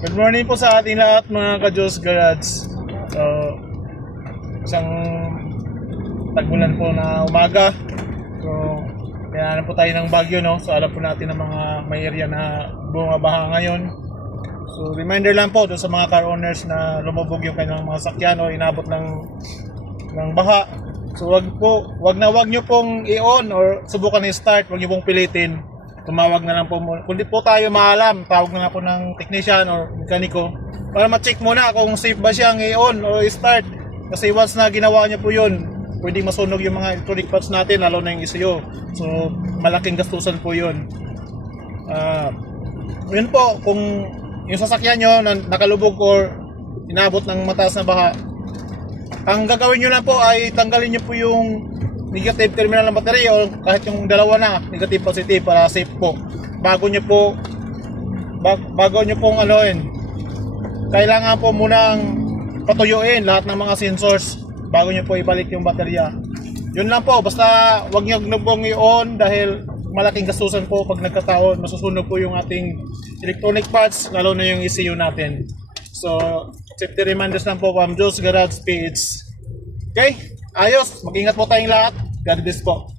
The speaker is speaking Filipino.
Good morning po sa ating lahat mga ka-Diyos Garage. So, isang tagmulan po na umaga. So, kaya po tayo ng bagyo, no? So, alam po natin ng mga may area na bumabaha ngayon. So, reminder lang po doon sa mga car owners na lumubog yung kanilang mga sakyan o inabot ng, ng baha. So, wag po, wag na wag nyo pong i-on or subukan i-start. Wag nyo pong pilitin. Tumawag na lang po muna. Kung di po tayo maalam, tawag na lang po ng technician or mekaniko para ma-check muna kung safe ba siyang i-on or i-start. Kasi once na ginawa niya po yun, pwedeng masunog yung mga electronic parts natin, lalo na yung ECU. So, malaking gastusan po yun. Ah, yun po, kung yung sasakyan nyo na nakalubog or inabot ng mataas na baha, ang gagawin nyo lang po ay tanggalin nyo po yung negative terminal ng baterya o kahit yung dalawa na, negative positive para safe po. Bago nyo po bag, bago nyo pong yun, kailangan po munang patuyuin lahat ng mga sensors bago nyo po ibalik yung baterya. Yun lang po, basta wag nyo na pong i-on dahil malaking gastusan po pag nagkataon, masusunog po yung ating electronic parts, lalo na yung ECU natin. So, safety reminders lang po from Jules Garage PH. Okay? Ayos. Mag-ingat po tayong lahat. God bless po.